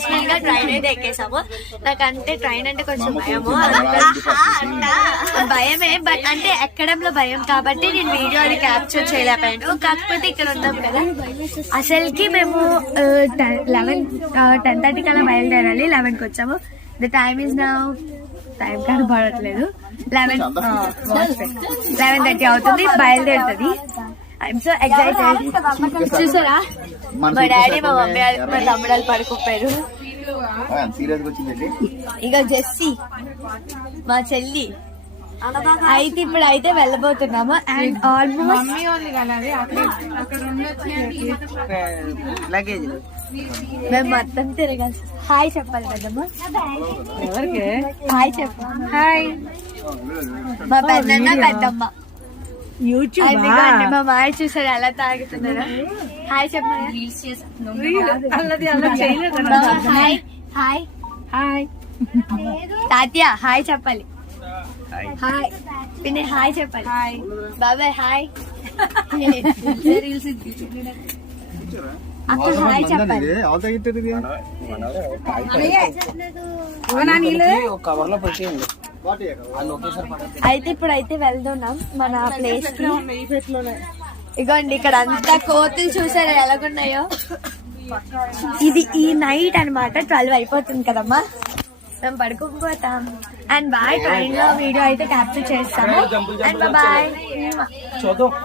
Train అయితే ఎక్కేసాము. నాకంటే train అంటే కొంచెం భయము, భయమే. బట్ అంటే ఎక్కడంలో భయం కాబట్టి నేను వీడియో అది క్యాప్చర్ చేయలేకపోయాను. కాకపోతే ఇక్కడ ఉన్నాం కదా, అసలుకి మేము 10:30 కన్నా బయలుదేరాలి. 11కి వచ్చాము. The time is now, time కనపడట్లేదు, 11:30 అవుతుంది. బయలుదేరుతుంది. I'm so excited. చూసారా మా డాడీ మా మమ్మీ మా తమ్ముడాలు పడుకోపోయారు. ఇక జెస్సీ మా చెల్లి అయితే ఇప్పుడు అయితే వెళ్ళబోతున్నాము. అండ్ ఆల్మోస్ట్ మేము మొత్తం తిరగాలి. హాయ్ చెప్పాలి కదమ్మా, హాయ్ చెప్పాలి. హాయ్ మా పెద్దన్న పెద్దమ్మ యూట్యూబ్. మా మాయ చూసారు ఎలా తాగుతున్నారా. హాయ్ చెప్పాలి. Hi hi hi Tatya hi చెప్పాలి. హాయ్ పిన్ని హాయ్ చెప్పాలి. హాయ్ బాబాయ్ హాయ్. అక్క హాయ్ చెప్పాలి. అయితే ఇప్పుడైతే వెళ్తున్నాం మన ప్లేస్ కి. ఇగోండి ఇక్కడ అంతా కోతులు చూసారా ఎలాగున్నాయో. ఇది ఈ నైట్ అన్నమాట. 12 అయిపోతుంది కదమ్మా, మేము పడుకోపోతాం. And bye. ట్రైన్ లో వీడియో అయితే క్యాప్చర్ చేస్తాము. And bye.